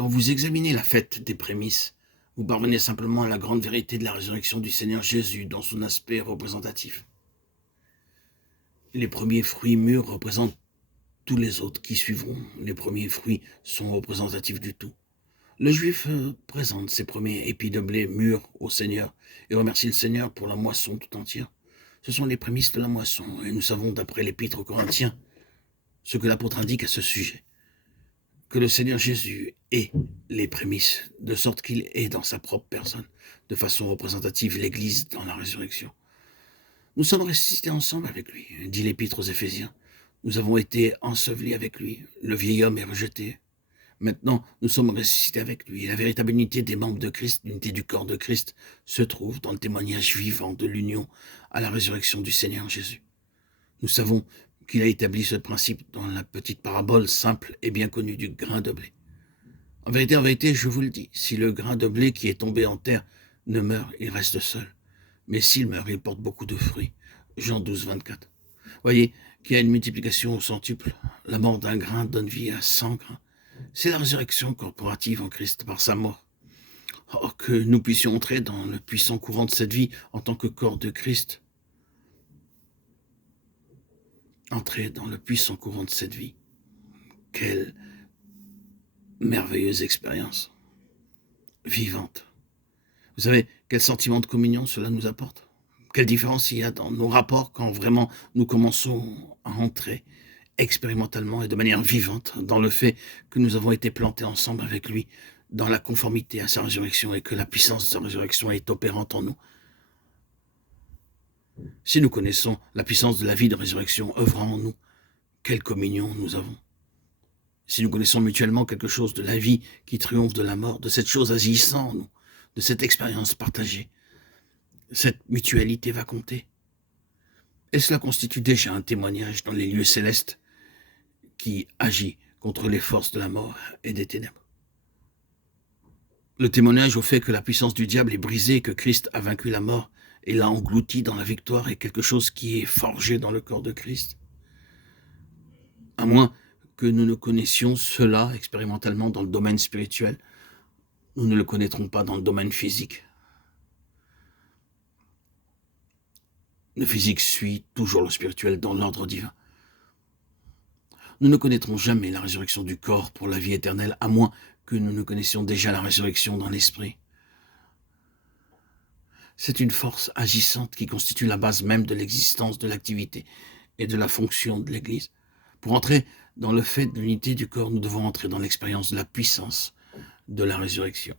quand vous examinez la fête des prémices, vous parvenez simplement à la grande vérité de la résurrection du Seigneur Jésus dans son aspect représentatif. Les premiers fruits mûrs représentent tous les autres qui suivront. Les premiers fruits sont représentatifs du tout. Le Juif présente ses premiers épis de blé mûrs au Seigneur et remercie le Seigneur pour la moisson tout entière. Ce sont les prémices de la moisson, et nous savons d'après l'Épître aux Corinthiens ce que l'apôtre indique à ce sujet, que le Seigneur Jésus est les prémices, de sorte qu'il est dans sa propre personne, de façon représentative l'Église dans la résurrection. Nous sommes ressuscités ensemble avec lui, dit l'Épître aux Éphésiens. Nous avons été ensevelis avec lui, le vieil homme est rejeté. Maintenant, nous sommes ressuscités avec lui. Et la véritable unité des membres de Christ, l'unité du corps de Christ, se trouve dans le témoignage vivant de l'union à la résurrection du Seigneur Jésus. Nous savons qu'il a établi ce principe dans la petite parabole simple et bien connue du grain de blé. En vérité, je vous le dis, si le grain de blé qui est tombé en terre ne meurt, il reste seul. Mais s'il meurt, il porte beaucoup de fruits. Jean 12, 24. Voyez qu'il y a une multiplication au centuple. La mort d'un grain donne vie à 100 grains. C'est la résurrection corporative en Christ par sa mort. Oh, que nous puissions entrer dans le puissant courant de cette vie en tant que corps de Christ. Entrer dans le puissant courant de cette vie. Quelle merveilleuse expérience. Vivante. Vous savez, quel sentiment de communion cela nous apporte? Quelle différence il y a dans nos rapports quand vraiment nous commençons à entrer expérimentalement et de manière vivante dans le fait que nous avons été plantés ensemble avec lui dans la conformité à sa résurrection et que la puissance de sa résurrection est opérante en nous. Si nous connaissons la puissance de la vie de résurrection œuvrant en nous, quelle communion nous avons. Si nous connaissons mutuellement quelque chose de la vie qui triomphe de la mort, de cette chose agissant en nous, de cette expérience partagée, cette mutualité va compter. Et cela constitue déjà un témoignage dans les lieux célestes qui agit contre les forces de la mort et des ténèbres. Le témoignage au fait que la puissance du diable est brisée, que Christ a vaincu la mort et l'a englouti dans la victoire est quelque chose qui est forgé dans le corps de Christ. À moins que nous ne connaissions cela expérimentalement dans le domaine spirituel, nous ne le connaîtrons pas dans le domaine physique. Le physique suit toujours le spirituel dans l'ordre divin. Nous ne connaîtrons jamais la résurrection du corps pour la vie éternelle, à moins que nous ne connaissions déjà la résurrection dans l'esprit. C'est une force agissante qui constitue la base même de l'existence, de l'activité et de la fonction de l'Église. Pour entrer dans le fait de l'unité du corps, nous devons entrer dans l'expérience de la puissance de la résurrection.